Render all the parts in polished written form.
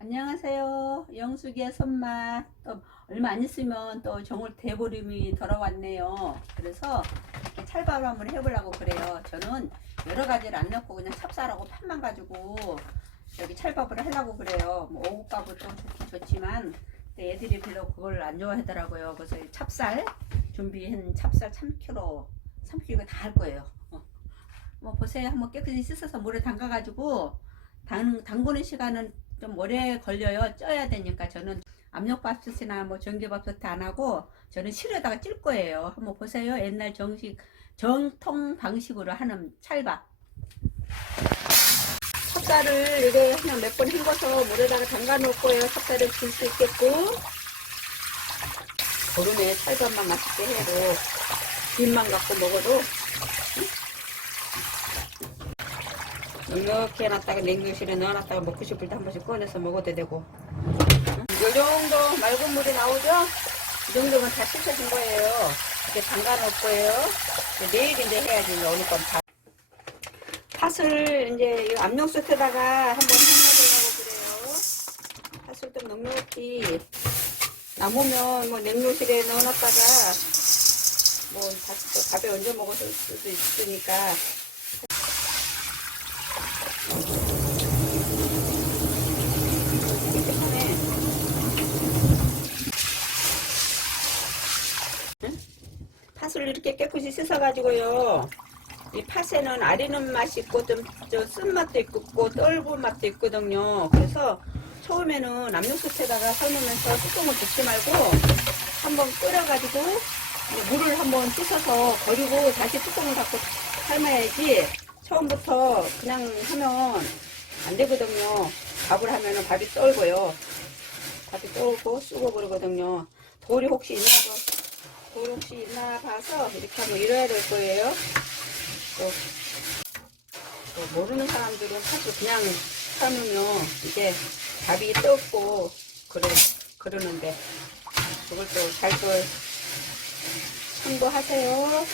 안녕하세요. 영숙이의 손맛. 또 얼마 안 있으면 또 정월 대보름이 돌아왔네요. 그래서 이렇게 찰밥을 한번 해보려고 그래요. 저는 여러 가지를 안 넣고 그냥 찹쌀하고 팥만 가지고 여기 찰밥을 하려고 그래요. 뭐 오곡밥도 좋긴 좋지만 애들이 별로 그걸 안 좋아하더라고요. 그래서 찹쌀 준비한 찹쌀 3kg, 3kg 다 할 거예요. 뭐 보세요. 한번 깨끗이 씻어서 물에 담가가지고 담그는 시간은 좀 오래 걸려요. 쪄야 되니까. 저는 압력밥솥이나 뭐 전기밥솥 안 하고 저는 실에다가 찔 거예요. 한번 보세요. 옛날 정통 방식으로 하는 찰밥. 찹쌀을 이렇게 그냥 몇 번 헹궈서 물에다가 담가 놓을 거예요. 찹쌀을 질 수 있겠고. 보름에 찰밥만 맛있게 해도 김만 갖고 먹어도 이렇게 해놨다가 냉동실에 넣어놨다가 먹고 싶을 때 한 번씩 꺼내서 먹어도 되고. 이 정도 맑은 물이 나오죠? 이 정도면 다 씻어진 거예요. 이렇게 담가 놓을 거예요. 내일 이제 해야지. 이제 오늘 건 다. 팥을 이제 이 압력솥에다가 한번 삶아보려고 그래요. 팥을 좀 넉넉히 남으면 뭐 냉동실에 넣어놨다가 뭐 다시 또 밥에 얹어 먹을 수도 있으니까. 팥을 이렇게 깨끗이 씻어가지고요. 이 팥에는 아리는 맛이 있고 좀 쓴맛도 있고 떫은 맛도 있거든요. 그래서 처음에는 압력솥에다가 삶으면서 뚜껑을 덮지 말고 한번 끓여가지고 물을 한번 씻어서 버리고 다시 뚜껑을 닫고 삶아야지. 처음부터 그냥 하면 안 되거든요. 밥을 하면은 밥이 썰고요. 밥이 썰고 쑥어 그러거든요. 돌이 혹시 있나 봐서 이렇게 하면 이래야 될 거예요. 또 모르는 사람들은 사실 그냥 삶으면 이게 밥이 썩고 그러는데 그걸 또 잘 또 참고하세요.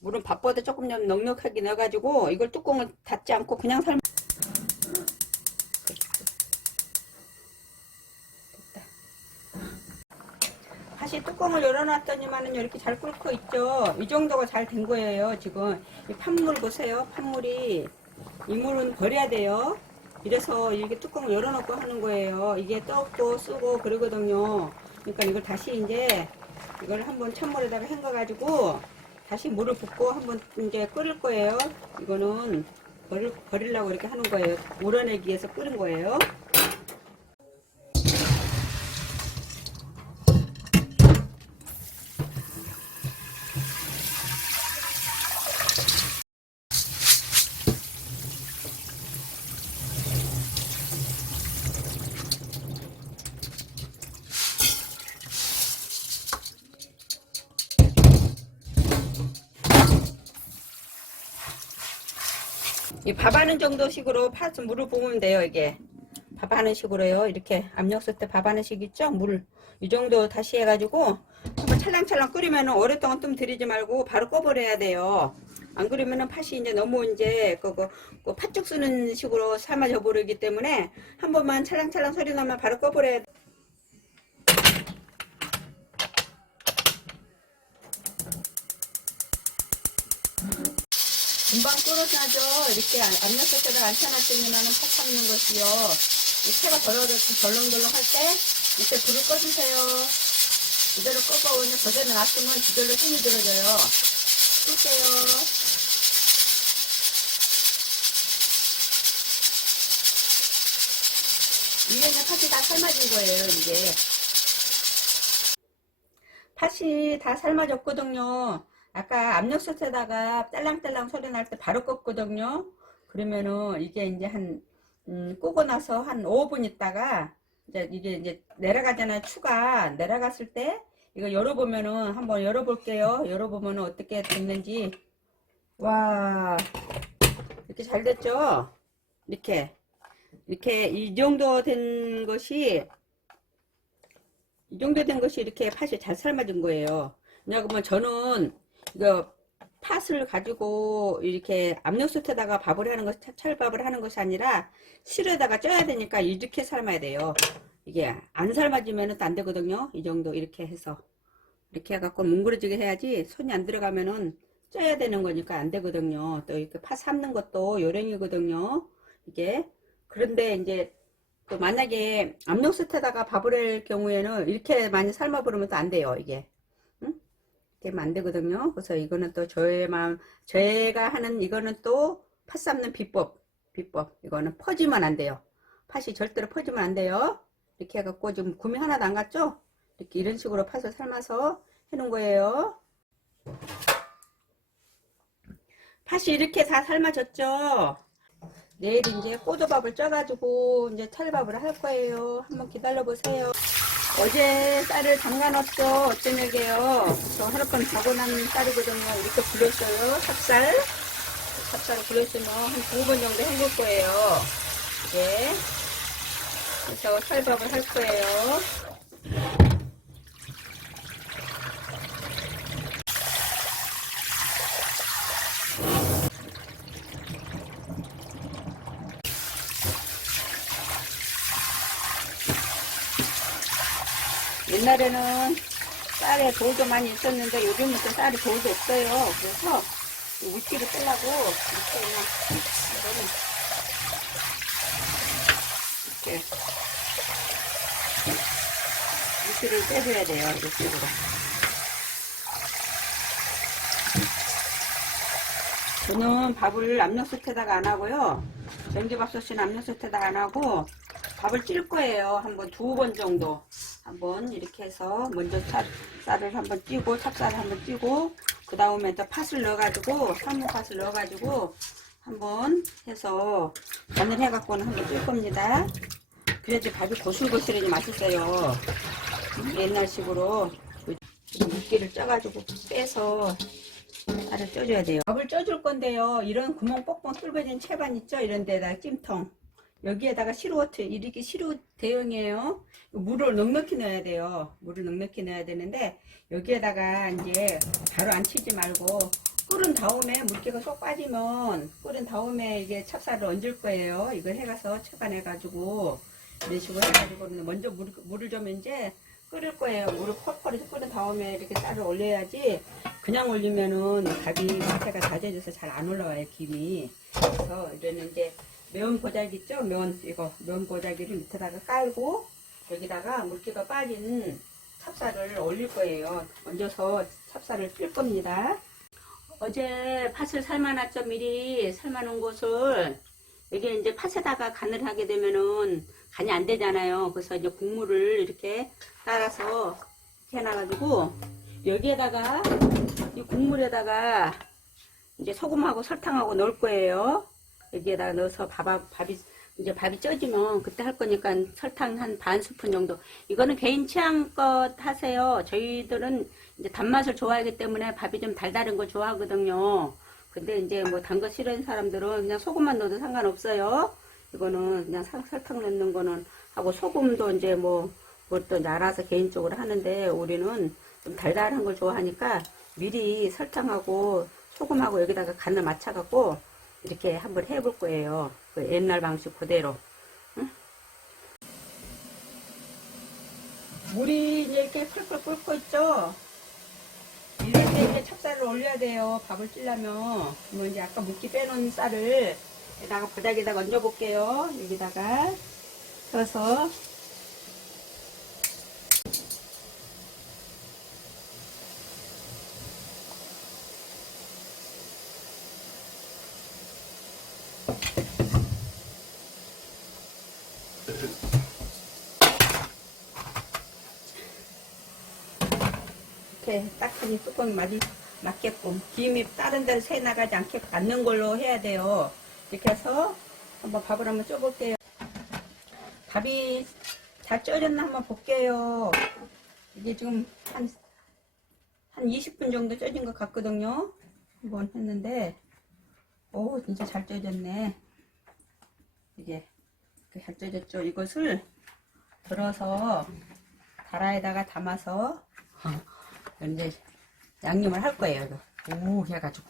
물은 밥보다 조금 좀 넉넉하게 넣어가지고 이걸 뚜껑을 닫지 않고 그냥 삶. 다시 뚜껑을 열어놨더니만은 이렇게 잘 끓고 있죠. 이 정도가 잘 된 거예요. 지금 이 팥물 보세요. 팥물이 이 물은 버려야 돼요. 이래서 이렇게 뚜껑을 열어놓고 하는 거예요. 이게 떴고 쓰고 그러거든요. 그러니까 이걸 다시 이제 이걸 한번 찬물에다가 헹궈가지고 다시 물을 붓고 한번 이제 끓일 거예요. 이거는 버리려고 이렇게 하는 거예요. 우러내기 위해서 끓인 거예요. 이 밥하는 정도식으로 물을 부으면 돼요. 이게 밥하는 식으로요. 이렇게 압력솥에 밥하는 식 있죠? 물 이 정도 다시 해가지고 한번 찰랑찰랑 끓이면 오랫동안 뜸 들이지 말고 바로 꺼버려야 돼요. 안 그러면은 팥이 이제 너무 이제 팥죽 쓰는 식으로 삶아져 버리기 때문에 한 번만 찰랑찰랑 소리 나면 바로 꺼버려야 돼. 금방 끓어나죠. 이렇게 압력솥에다 앉혀놨더니만은 팥 삶는 것이요. 이 채가 덜렁덜렁 할 때 이때 불을 꺼주세요. 이대로 끄고 그냥 그대로 놔두면 저절로 힘이 들어져요. 끌게요. 이게 이제 팥이 다 삶아진 거예요. 이제 팥이 다 삶아졌거든요. 아까 압력솥에다가 딸랑딸랑 소리 날 때 바로 껐거든요. 그러면은 이게 이제 끄고 나서 한 5분 있다가 이게 이제 내려가잖아요. 추가 내려갔을 때 이거 열어보면은 한번 열어볼게요. 열어보면은 어떻게 됐는지. 와, 이렇게 잘 됐죠? 이렇게 이 정도 된 것이 이렇게 팥이 잘 삶아진 거예요. 왜냐면 저는 이거 팥을 가지고 이렇게 압력솥에다가 밥을 하는 것, 찰밥을 하는 것이 아니라 실에다가 쪄야 되니까 이렇게 삶아야 돼요. 이게 안 삶아지면 또 안 되거든요. 이 정도 이렇게 해서 이렇게 해갖고 뭉그러지게 해야지. 손이 안 들어가면은 쪄야 되는 거니까 안 되거든요. 또 이렇게 팥 삶는 것도 요령이거든요. 이게. 그런데 이제 그 만약에 압력솥에다가 밥을 할 경우에는 이렇게 많이 삶아 버리면 또 안 돼요. 이게. 응? 이렇게 하면 안 되거든요. 그래서 이거는 또 제가 하는 이거는 또 팥 삶는 비법. 이거는 퍼지면 안 돼요. 팥이 절대로 퍼지면 안 돼요. 이렇게 해갖고 지금 구미 하나도 안 갔죠? 이렇게 이런 식으로 팥을 삶아서 해놓은 거예요. 팥이 이렇게 다 삶아졌죠? 내일 이제 꼬두밥을 쪄가지고 이제 찰밥을 할 거예요. 한번 기다려 보세요. 어제 쌀을 담가 놨죠. 저녁에요. 저 하룻밤 자고 난 쌀이거든요. 이렇게 불렸어요. 찹쌀을 불렸으면 한 2번 정도 헹굴 거예요. 이제 그래서 찰밥을 할 거예요. 옛날에는 쌀에 돌도 많이 있었는데 요즘은 또 쌀에 돌도 없어요. 그래서 물기를 빼려고 이렇게 그냥 이렇게 물기를 빼줘야 돼요. 이런 식으로. 저는 밥을 압력솥에다가 안 하고요. 전기밥솥이나 압력솥에다가 안 하고 밥을 찔 거예요. 한번 2번 정도. 한번 이렇게 해서 먼저 쌀을 한번 찌고 찹쌀을 한번 찌고 그 다음에 또 팥을 넣어가지고 삶은팥을 넣어가지고 한번 해서 간을 해갖고는 한번 찔 겁니다. 그래야지 밥이 고슬고슬하니 맛있어요. 옛날식으로 물기를 쪄가지고 빼서 쌀을 쪄줘야 돼요. 밥을 쪄줄 건데요. 이런 구멍 뻑뻑 뚫어진 채반 있죠? 이런 데다가 찜통 여기에다가 시루어트 이렇게 시루 대용이에요. 물을 넉넉히 넣어야 돼요. 물을 넉넉히 넣어야 되는데 여기에다가 이제 바로 안 치지 말고 끓은 다음에 물기가 쏙 빠지면 끓은 다음에 이게 찹쌀을 얹을 거예요. 이걸 해가서 채반해 가지고 이런 식으로 해가지고 먼저 물을 좀 이제 끓일 거예요. 물을 펄펄 끓인 다음에 이렇게 쌀을 올려야지 그냥 올리면은 밥이 밑에가 다져져서 잘 안 올라와요. 김이. 그래서 이제는 이제 면 보자기 있죠? 면 보자기를 밑에다가 깔고 여기다가 물기가 빠진 찹쌀을 올릴 거예요. 얹어서 찹쌀을 뜰 겁니다. 어제 팥을 삶아놨죠? 미리 삶아놓은 것을 이게 이제 팥에다가 간을 하게 되면은 간이 안 되잖아요. 그래서 이제 국물을 이렇게 따라서 이렇게 해놔가지고 여기에다가 이 국물에다가 이제 소금하고 설탕하고 넣을 거예요. 여기에다가 넣어서 밥이 쪄지면 그때 할 거니까 설탕 한 반 스푼 정도. 이거는 개인 취향껏 하세요. 저희들은 이제 단맛을 좋아하기 때문에 밥이 좀 달달한 거 좋아하거든요. 근데 이제 뭐 단 거 싫어하는 사람들은 그냥 소금만 넣어도 상관없어요. 이거는 그냥 설탕 넣는 거는 하고 소금도 이제 또 알아서 개인적으로 하는데 우리는 좀 달달한 걸 좋아하니까 미리 설탕하고 소금하고 여기다가 간을 맞춰갖고 이렇게 한번 해볼 거예요. 그 옛날 방식 그대로. 응? 물이 이렇게 펄펄 끓고 있죠? 이럴 때 이제 찹쌀을 올려야 돼요. 밥을 찌려면. 뭐 이제 아까 물기 빼놓은 쌀을 여기다가 바닥에다가 얹어 볼게요. 여기다가 펴서 이렇게 딱하니 뚜껑이 맞게끔 김이 다른 데로 새 나가지 않게 맞는 걸로 해야 돼요. 이렇게 해서 한번 밥을 한번 쪄볼게요. 밥이 잘 쪄졌나 한번 볼게요. 이게 지금 한 20분 정도 쪄진 것 같거든요. 한번 했는데 오 진짜 잘 쪄졌네. 이게 잘 쪄졌죠. 이것을 들어서 다라에다가 담아서 이제 양념을 할 거예요. 이거. 오 해가지고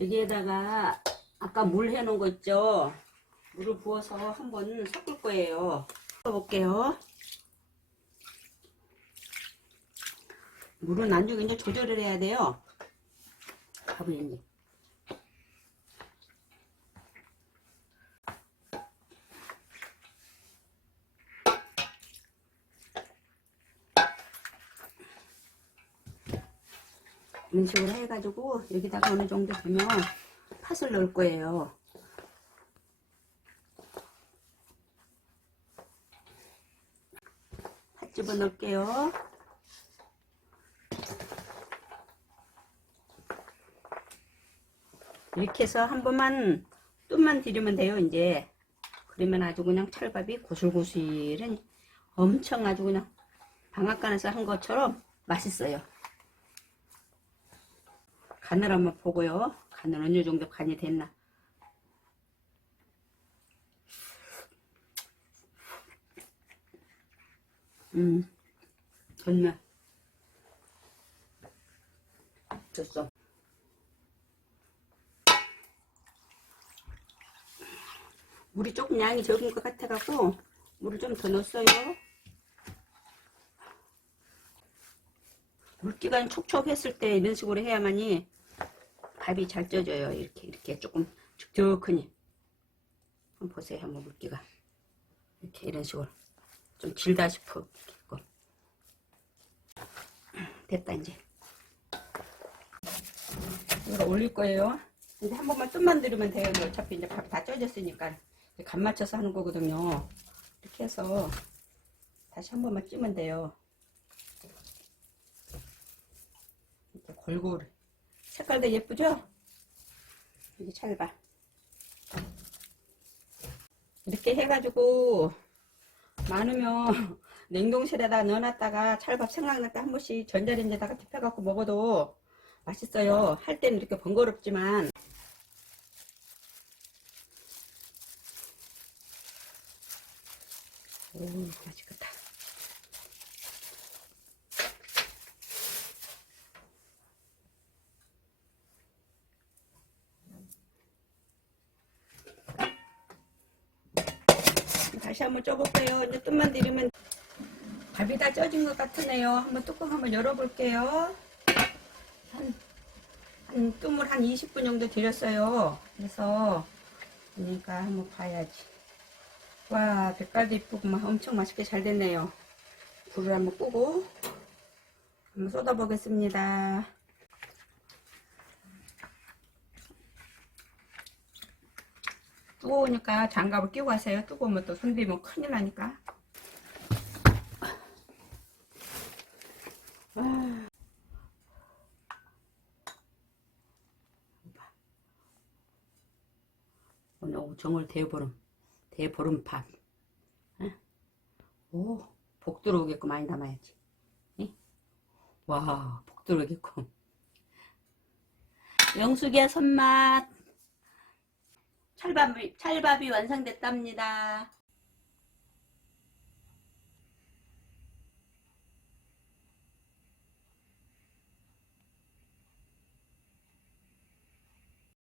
여기에다가 아까 물 해놓은 거 있죠? 물을 부어서 한번 섞을 거예요. 섞어볼게요. 물은 안주고 이제 조절을 해야 돼요. 밥을 이제. 이런 식으로 해가지고 여기다가 어느 정도 되면 팥을 넣을 거예요. 팥 집어 넣을게요. 이렇게 해서 한 번만 뜸만 들이면 돼요. 이제 그러면 아주 그냥 찰밥이 고슬고슬은 엄청 아주 그냥 방앗간에서 한 것처럼 맛있어요. 간을 한번 보고요. 간은 어느 정도 간이 됐나. 좋네. 됐어. 물이 조금 양이 적은 것 같아갖고 물을 좀 더 넣었어요. 물기가 촉촉했을 때 이런 식으로 해야만이 밥이 잘 쪄져요. 이렇게 조금 촉촉하니. 한번 보세요. 한번 물기가 이렇게 이런 식으로 좀 길다 싶어. 됐다 이제. 이거 올릴 거예요. 이제 한 번만 뜸만 들으면 돼요. 어차피 이제 밥이 다 쪄졌으니까 간 맞춰서 하는 거거든요. 이렇게 해서 다시 한 번만 찌면 돼요. 이렇게 골고루. 색깔도 예쁘죠? 이게 찰밥. 이렇게 해가지고 많으면 냉동실에다 넣어놨다가 찰밥 생각날 때 한 번씩 전자레인지에다가 데펴갖고 먹어도 맛있어요. 할 때는 이렇게 번거롭지만. 오, 맛있겠다. 다시 한번 쪄볼게요. 이제 뜸만 들이면 밥이 다 쪄진 것 같으네요. 한번 뚜껑 한번 열어볼게요. 한 뜸을 한 20분 정도 들였어요. 그래서 그러니까 한번 봐야지. 와, 빛깔도 이쁘고 막 엄청 맛있게 잘 됐네요. 불을 한번 끄고 한번 쏟아보겠습니다. 뜨거우니까 장갑을 끼고 하세요. 뜨거우면 또 손대면 큰일 나니까. 오늘 정월 대보름밥. 오, 복 들어오게끔 많이 담아야지. 응? 와, 복 들어오게끔. 영숙이의 손맛 찰밥이 완성됐답니다.